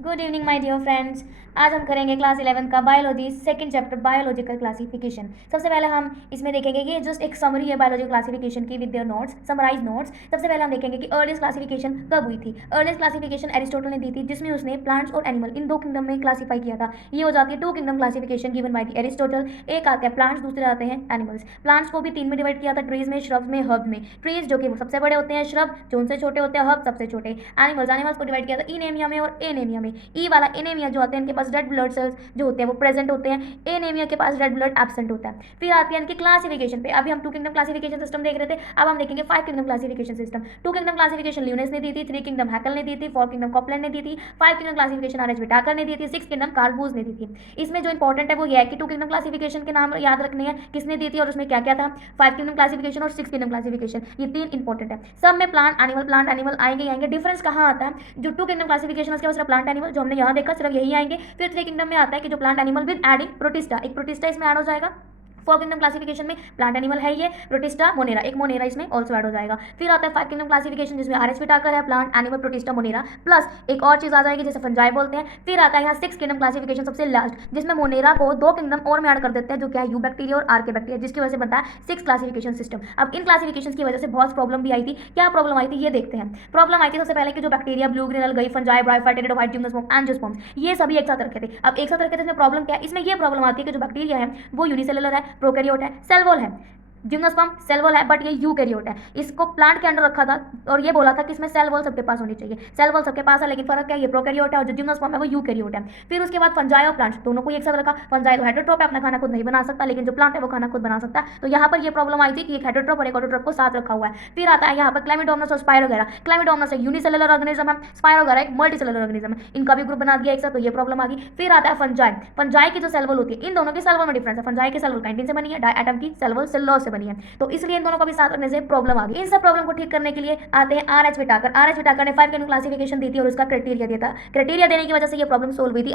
Good evening my dear friends. आज हम करेंगे क्लास 11 का biology second chapter biological classification. सबसे पहले हम इसमें देखेंगे कि जस्ट एक समरी है बायोलॉजी क्लासिफिकेशन की with their notes, summarise notes. सबसे पहले हम देखेंगे कि अर्लीस्ट क्लासिफिकेशन कब हुई थी। अर्लीस्ट क्लासिफिकेशन एरिस्टोटल ने दी थी, जिसमें उसने प्लांट्स और एनिमल इन दो किंगडम में क्लासीफाई किया था। ये हो जाती है two kingdom classification given by the Aristotle. एक आते हैं प्लांट्स, दूसरे आते हैं एनिमल्स। प्लांट्स को भी तीन में डिवाइड किया था, ट्रीज में, श्रब्स में, हर्ब्स में। ट्रीज जो कि वो सबसे बड़े होते हैं, श्रब जो उनसे छोटे होते हैं, हर्ब सबसे छोटे। एनिमल्स को डिवाइड किया था इनेमिया में और एनेमिया में। ई वाला एनीमिया जो होते हैं इनके पास रेड ब्लड सेल्स जो होते हैं वो प्रेजेंट होते हैं, एनीमिया के पास रेड ब्लड एब्सेंट होता है। फिर आती है इनकी क्लासिफिकेशन पे। अभी हम टू किंगडम क्लासिफिकेशन सिस्टम देख रहे थे, अब हम देखेंगे five kingdom classification system. Two kingdom classification Linnaeus ने दी थी, थ्री किंगडम हैकल ने दी थी, फोर किंगडम कॉपलैंड ने दी थी, five kingdom classification R H Whittaker ने दी थी, सिक्स किंगडम कार्बूज ने दी थी। इसमें जो इंपॉर्टेंट है वो ये है कि टू किंगडम क्लासिफिकेशन के नाम याद रखने हैं, किसने दी थी और उसमें क्या क्या था। फाइव किंगडम क्लासिफिकेशन और सिक्स किंगडम क्लासिफिकेशन, ये तीन इंपॉर्टेंट है। सब में प्लांट एनिमल आएंगे। डिफरेंस कहाँ आता है, जो टू किंगडम क्लासिफिकेशन उसके बाद सिर्फ प्लांट एनिमल जो हमने यहाँ देखा सिर्फ यही आएंगे। फिर थ्री किंगडम में आता है कि जो plant animal with adding protista, एक प्रोटिस्टा इसमें ऐड हो जाएगा। फोर किंगडम क्लासिफिकेशन में प्लांट एनिमल है ये, प्रोटिस्टा, मोनेरा, एक मोनेरा इसमें ऑल्सो ऐड हो जाएगा। फिर आता है फाइव किंगडम क्लासिफिकेशन जिसमें आर एच विटाकर है, plant animal protista Monera, plus एक और चीज आ जाएगी जिसे फंजाई बोलते हैं। फिर आता है यहाँ सिक्स किंगडम क्लासिफिकेशन सबसे लास्ट, जिसमें मोनेरा को दो किंगडम और में ऐड कर देते हैं, जो क्या है यू बैक्टीरिया और आर के बैक्टीरिया, जिसकी वजह से बनता है सिक्स क्लासिफिकेशन सिस्टम। अब इन क्लासिफिकेशन की वजह से बहुत प्रॉब्लम भी आई थी। क्या प्रॉब्लम आई थी ये देखते हैं। प्रॉब्लम आई थी सबसे पहले कि जो bacteria blue green algae fungi bryophyte pteridophyte gymnosperm angiosperms ये सभी एक साथ रखे थे। अब एक साथ रखे थे, इसमें प्रॉब्लम क्या है, इसमें ये प्रॉब्लम आती है कि जो बैक्टीरिया है वो यूनिसेलुलर है, प्रोकैरियोट है, सेल वॉल है। जिम्नोस्पर्म सेल वॉल है बट ये यूकैरियोट है। इसको प्लांट के अंदर रखा था और ये बोला था कि इसमें सेल वॉल सबके पास होनी चाहिए। सेल वॉल सबके पास है लेकिन फर्क क्या है, ये प्रोकैरियोट है और जो जिम्नोस्पर्म है वो यूकैरियोट है। फिर उसके बाद फंजाई और प्लांट दोनों को एक साथ रखा। फंजाई तो हेटेरोट्रोप है, अपना खाना खुद नहीं बना सकता, लेकिन जो प्लांट है वो खाना खुद बना सकता है। तो यहाँ पर ये प्रॉब्लम आई थी कि एक हेटेरोट्रोप और एक ऑटोट्रोप को साथ रखा हुआ है। फिर आता है यहाँ पर क्लेमिडोमोनास और स्पाइरोगेरा। क्लेमिडोमोनास एक यूनिसेलुलर ऑर्गेनिज्म है, स्पाइरोगेरा एक मल्टीसेलुलर ऑर्गेनिज्म है। इनका भी ग्रुप बना दिया एक साथ, तो ये प्रॉब्लम आ गई। फिर आता है फंजाई। फंजाई की जो सेल वॉल होती है, इन दोनों की सेल वॉल में डिफरेंस है। फंजाई की सेल वॉल काइटिन से बनी है, डायटम की सेल वॉल सेलुलोज से बनी है, तो इसलिए इन दोनों को भी साथ रखने से प्रॉब्लम आ गई। इन सब प्रॉब्लम को ठीक करने के लिए आते हैं R H Whittaker. R H Whittaker ने फाइव किंगडम क्लासिफिकेशन दी थी और उसका क्राइटेरिया दिया था। क्राइटेरिया देने की वजह से ये प्रॉब्लम सोल्व हुई थी।